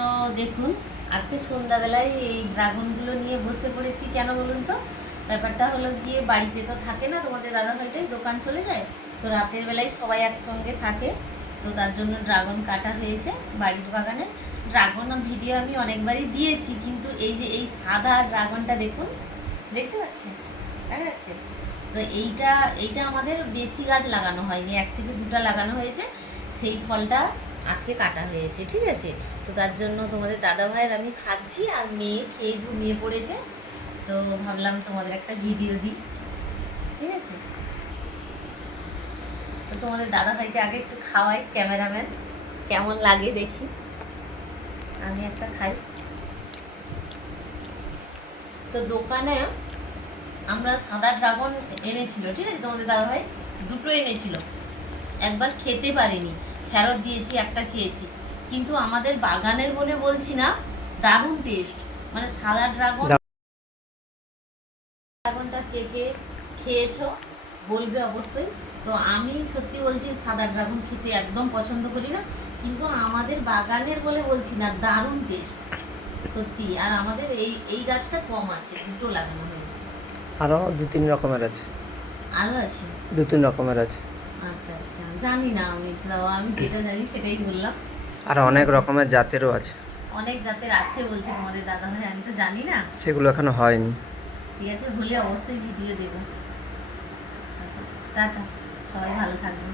তো দেখুন, আজকে সন্ধ্যাবেলায় এই ড্রাগনগুলো নিয়ে বসে পড়েছি। কেন বলুন তো? ব্যাপারটা হলো গিয়ে বাড়িতে তো থাকে না তোমাদের দাদাভাইটাই, দোকান চলে যায়। তো রাতের বেলায় সবাই একসঙ্গে থাকে। তো তার জন্য ড্রাগন কাটা হয়েছে বাড়ির বাগানে। ড্রাগন ভিডিও আমি অনেকবারই দিয়েছি, কিন্তু এই যে এই সাদা ড্রাগনটা দেখুন, দেখতে পাচ্ছেন? দেখা যাচ্ছে? তো এইটা এইটা আমাদের বেশি গাছ লাগানো হয়নি, 1 থেকে 2টা লাগানো হয়েছে। সেই ফলটা আজকে কাটা হয়েছে, ঠিক আছে? তো তার জন্য তোমাদের দাদা ভাইয়ের আমি খাচ্ছি, আর মেয়ে খেয়ে ঘুমিয়ে পড়েছে। তো ভাবলাম তোমাদের একটা ভিডিও দিই, ঠিক আছে? তো তোমাদের দাদা ভাইকে আগে একটু খাওয়াই, ক্যামেরাম্যান কেমন লাগে দেখি। আমি একটা খাই। তো দোকানে আমরা সাদা ড্রাগন এনেছিল, ঠিক আছে? তোমাদের দাদা ভাই 2টো এনেছিল। একবার খেতে পারিনি, ফেরত দিয়েছি, একটা খেয়েছি। কিন্তু আমাদের বাগানের বলে বলছি না, দারুণ টেস্ট। মানে সাদা ড্রাগনটা কে কে খেয়েছো বলবে অবশ্যই। তো আমি সত্যি বলছি, সাদা ড্রাগন খেতে একদম পছন্দ করি না, কিন্তু আমাদের বাগানের বলে বলছি না, দারুণ টেস্ট সত্যি। আর আমাদের এই এই গাছটা কম আছে, 2টো লাগানো হয়েছে। আরও 2-3 রকমের আছে। আরও আছে? 2-3 রকমের আছে। আচ্ছা আচ্ছা, জানি না আমি, তাও আমি যেটা জানি সেটাই বললাম। আর অনেক রকমের জাতেরও আছে। অনেক জাতের আছে বলছে তোমাদের দাদা ভাই, আমি তো জানি না। সেগুলো এখনো হয়নি। ঠিক আছে, হলে অবশ্যই ভিডিও দেবো। টাটা, সবাই ভালো থাকবে।